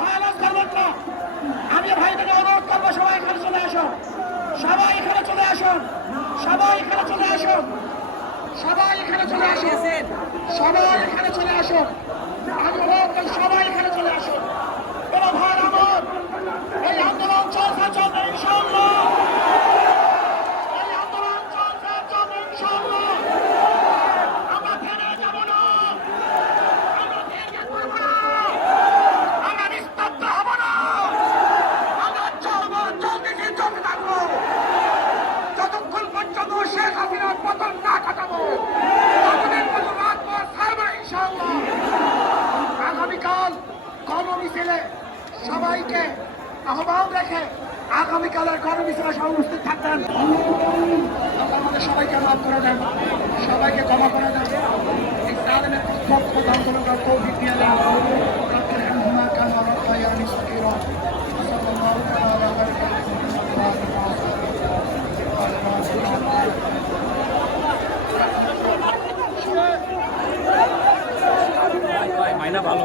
Violence করবেন না। আমি ভাইদেরকে অনুরোধ করবো সবাই এখানে চলে আসুন, সবাই এখানে চলে আসুন, সবাই এখানে চলে আসুন, সবাই এখানে চলে আসুন, সবাই এখানে চলে আসুন। আমি বলবো সবাই এখানে চলে আসুন। কোনো ভাই আমার এই আন্দোলন চলছে চলবে ইনশাআল্লাহ, এই আন্দোলন চলছে চলবে ইনশাআল্লাহ। আমরা থেমে যাব না, আমরা ভেঙে পড়ব না, আমরা নিস্তব্ধ হব না, আমরা চলবো, চলতেছি, চলতে থাকবো যতক্ষণ পর্যন্ত শেখ হাসিনার পতন না ঘটাবো, ততদিন পর্যন্ত রাখবো থাকবো ইনশাআল্লাহ। আগামীকাল গণমিছিলে সবাইকে আহ্বান রেখে আগামীকালের গণমিছিলে সবাই উপস্থিত থাকবেন। আমাদের সবাইকে মাফ করে দেন, সবাইকে ক্ষমা করে দেন, এই তালিমের প্রদান করার তৌফিক দিয়ে দেন। মাইনা ভালো